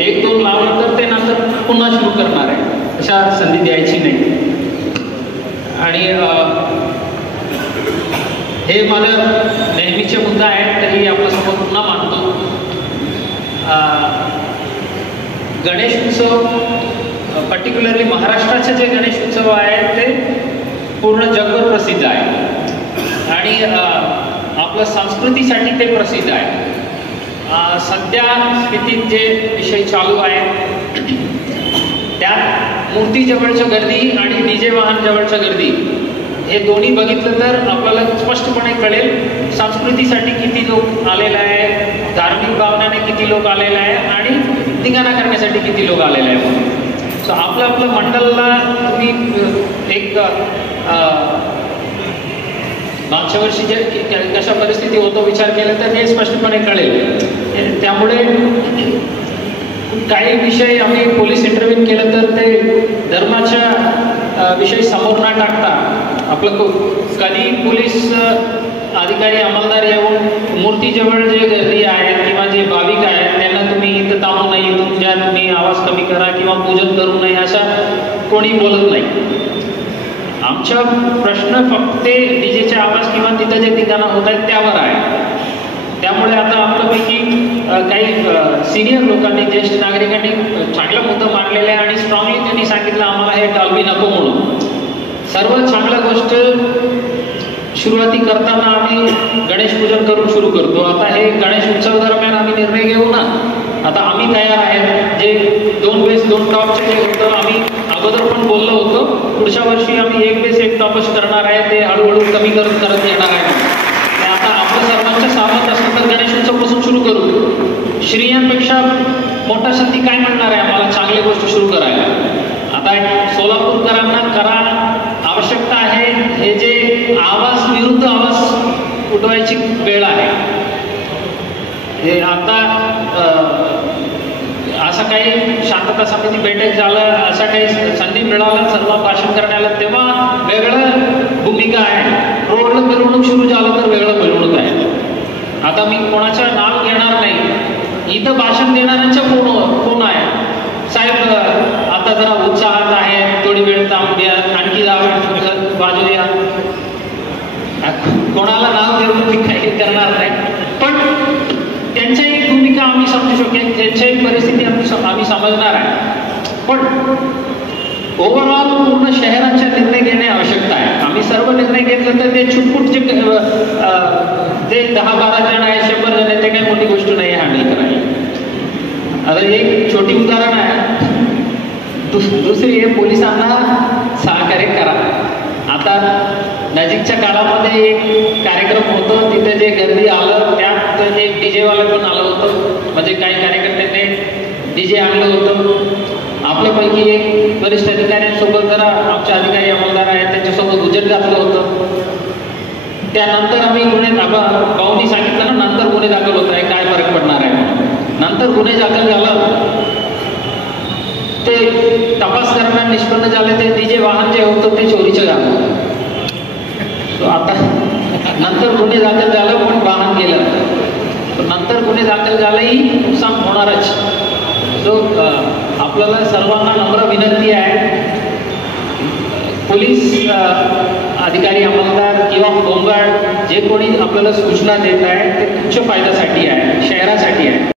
एक दोन लावलं तर ते नंतर पुन्हा सुरू करणार आहे, अशा संधी द्यायची नाही. आणि हे माझं नेहमीचे मुद्दा आहेत, तरी आपल्यासमोर पुन्हा मांडतो. गणेश उत्सव, पर्टिक्युलरली महाराष्ट्राचे जे गणेश उत्सव आहेत ते पूर्ण जगभर प्रसिद्ध आहे आणि आपल्या संस्कृतीसाठी ते प्रसिद्ध आहे. सध्या स्थितीत जे विषय चालू आहे त्यात मूर्ती जवळच्या गर्दी आणि डीजे वाहन जवळच्या गर्दी हे दोन्ही बघितलं तर आपल्याला स्पष्टपणे कळेल संस्कृतीसाठी किती लोक आलेले आहे, धार्मिक भावनाने किती लोक आलेले आहे आणि धिंगाणा करण्यासाठी किती लोक आलेले आहे. सो आपलं मंडळला तुम्ही एक मागच्या वर्षी जे कशा परिस्थिती होतो विचार केला तर हे स्पष्टपणे कळेल. त्यामुळे काही विषय आम्ही पोलीस इंटरव्ह्यू केलं तर ते धर्माच्या विषयी समोर न टाकता आपलं कधी पोलीस अधिकारी अंमलदार येऊन मूर्तीजवळ जे गर्दी आहेत किंवा जे भाविक आहेत त्यांना तुम्ही इथं थांबू नये, इथून ज्या तुम्ही आवाज कमी करा किंवा पूजन करू नये अशा कोणी बोलत नाही. आमचा प्रश्न फक्त डीजेचे आवाज किंवा तिथं जे ठिकाणं होत आहेत त्यावर आहे. त्यामुळे आता आपल्यापैकी काही सिनियर लोकांनी, ज्येष्ठ नागरिकांनी चांगला मुद्दा मांडलेला आहे आणि स्ट्रॉंगली त्यांनी सांगितलं आम्हाला हे डॉल्बी नको म्हणून. सर्व चांगल्या गोष्ट सुरुवाती करताना आम्ही गणेश पूजन करून सुरू करतो. आता हे गणेश उत्सव दरम्यान आम्ही निर्णय घेऊ ना. आता आम्ही तयार आहेत, जे 2 बेस 2 टॉपचे जे होतं आम्ही अगोदर पण बोललो होतो, पुढच्या वर्षी आम्ही 1 बेस 1 टॉपच करणार आहे, ते हळूहळू कमी करत येणार आहे. आता आपल्या सर्वांच्या सामत असं तर गणेश उत्सवापासून सुरू करू. स्त्रियांपेक्षा मोठा संधी काय म्हणणार आहे आम्हाला चांगली गोष्ट सुरू करायला. आता सोलापूरकरांना करा आवश्यकता आहे, हे जे आवाज विरुद्ध आवाज उठवायची वेळ आहे. हे आता असं काही शांतता समिती बैठक झालं, असं काही संधी मिळालं सर्व भाषण करण्याला तेव्हा वेगळं भूमिका आहे. रोडला मिरवणूक सुरू झालं तर वेगळं मिरवणूक आहे. आता मी कोणाचं नाव घेणार नाही, इथं भाषण देणाऱ्यांच्या कोण आहे साहेब, आता जरा उत्साहात आहे, थोडी वेळ थांबूया, आणखी बाजू द्या. कोणाला नाव देऊन मी काही करणार नाही, पण त्यांच्याही भूमिका आम्ही समजू शकेल, त्यांच्याही परिस्थिती आम्ही समजणार आहे. पण ओव्हरऑल पूर्ण शहराचा निर्णय घेणे आवश्यकता आहे. आम्ही सर्व निर्णय घेतलं तर ते छुटपुट जे 10-12 जण आहे, 100 जण आहे, ते काही मोठी गोष्ट नाही हँडल करायला. आता एक छोटी उदाहरण आहे. दुसरी आहे, पोलिसांना सहकार्य करा. आता नजीकच्या काळामध्ये एक कार्यक्रम होतो, तिथे जे गर्दी आलं त्यात एक डीजेवाला पण आलं होतं, म्हणजे काही कार्यकर्त्यांनी डीजे आणलं होतं. आपल्यापैकी एक वरिष्ठ अधिकाऱ्यांसोबत जरा आमचे अधिकारी अंमलदार आहेत त्यांच्यासोबत उजेड घातलं होतं. त्यानंतर आम्ही भाऊनी सांगितलं ना नंतर गुन्हे दाखल होत आहे, काय फरक पडणार आहे. नंतर गुन्हे दाखल झालं, ते तपास दरम्यान निष्पन्न झाले ते डीजे वाहन जे होतं ते चोरीचं झालं. आता नंतर गुन्हे दाखल झालं पण वाहन गेलं, नंतर गुन्हे दाखल झालंही नुकसान होणारच. सो आपल्याला सर्वांना नम्र विनंती आहे, पोलीस अधिकारी अंमलदार किंवा होमगार्ड जे कोणी आपल्याला सूचना देत आहे ते तुमच्या फायद्यासाठी आहे, शहरासाठी आहे.